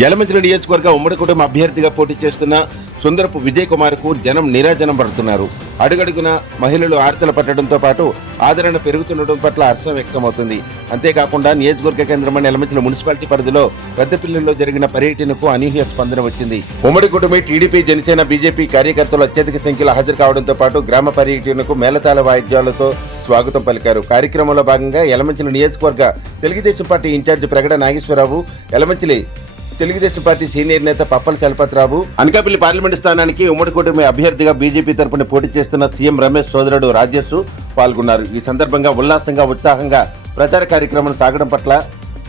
యలమంచిల నియోజకవర్గ ఉమ్మడి కుటుంబ అభ్యర్థిగా పోటీ చేస్తున్న సుందరపు విజయ్ కుమార్కు జనం నిరాజనం పడుతున్నారు. అడుగడుగున మహిళలు ఆర్తలు పట్టడంతో పాటు ఆదరణ పెరుగుతుండటం పట్ల హర్షం వ్యక్తమవుతుంది. అంతేకాకుండా నియోజకవర్గ కేంద్రమైన యలమంచిల మున్సిపాలిటీ పరిధిలో పెద్దపిల్లల్లో జరిగిన పర్యటనకు అనూహ్య స్పందన వచ్చింది. ఉమ్మడి కుటుంబ టీడీపీ జనసేన బీజేపీ కార్యకర్తలు అత్యధిక సంఖ్యలో హాజరు కావడంతో పాటు గ్రామ పర్యటనకు మేళతాళ వాయిద్యాలతో స్వాగతం పలికారు. కార్యక్రమంలో భాగంగా యలమంచిలి నియోజకవర్గ Telugu Desam party incharge Pragada Nageswara Rao Yelamanchili Telugu Desam party senior నేత పప్పల చలపతిరావు అనకాపల్లి పార్లమెంటు స్థానానికి ఉమ్మడి కూటమి అభ్యర్థిగా బీజేపీ తరపున పోటీ చేస్తున్న సీఎం రమేష్ సోదరుడు రాజేష్ పాల్గొన్నారు. ఈ సందర్భంగా ఉల్లాసంగా ఉత్సాహంగా ప్రచార కార్యక్రమం సాగడం పట్ల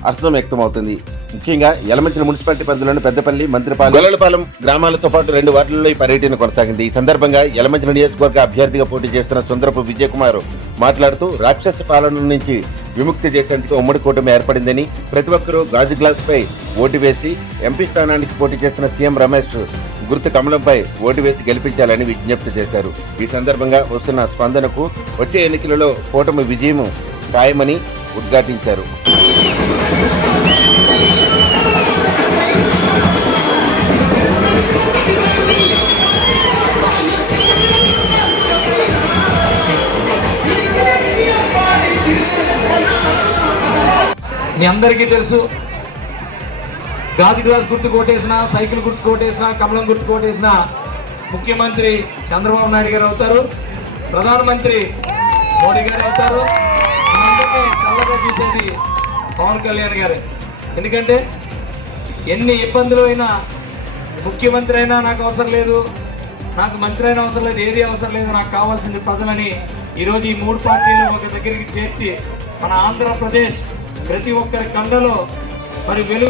అర్థం వ్యక్తమవుతుంది. ముఖ్యంగా యలమంచిల మున్సిపాలిటీ పరిధిలోని పెద్దపల్లి మంత్రిపాలెం గొల్లపాలెం గ్రామాలతో పాటు రెండు వార్డులలో ఈ పర్యటన కొనసాగింది. ఈ సందర్భంగా యలమంచిల నియోజకవర్గ అభ్యర్థిగా పోటీ చేస్తున్న సుందరపు విజయకుమార్ మాట్లాడుతూ రాక్షస పాలన నుంచి విముక్తి చేసేందుకు ఉమ్మడి కూటమి ఏర్పడిందని ప్రతి ఒక్కరూ గాజు గ్లాస్ పై ఓటు వేసి ఎంపీ స్థానానికి పోటీ చేసిన సీఎం రమేష్ గుర్తు కమలంపై ఓటు వేసి గెలిపించాలని విజ్ఞప్తి చేశారు. ఈ సందర్భంగా వస్తున్న స్పందనకు వచ్చే ఎన్నికలలో కూటమి విజయం ఖాయమని ఉద్ఘాటించారు. మీ అందరికీ తెలుసు గాజు గ్లాస్ గుర్తు కొట్టేసిన సైకిల్ గుర్తు కొట్టేసిన కమలం గుర్తు కొట్టేసిన ముఖ్యమంత్రి చంద్రబాబు నాయుడు గారు అవుతారు ప్రధానమంత్రి మోడీ గారు అవుతారు మనందరినీ చల్లగా చూసేది పవన్ కళ్యాణ్ గారు. ఎందుకంటే ఎన్ని ఇబ్బందులు అయినా ముఖ్యమంత్రి అయినా నాకు అవసరం లేదు నాకు మంత్రి అయినా అవసరం లేదు ఏది అవసరం లేదు నాకు కావాల్సింది ప్రజలని ఈరోజు ఈ మూడు పార్టీలు ఒక దగ్గరికి చేర్చి మన ఆంధ్రప్రదేశ్ ప్రతి ఒక్కరి కండలో మరి వెలుగు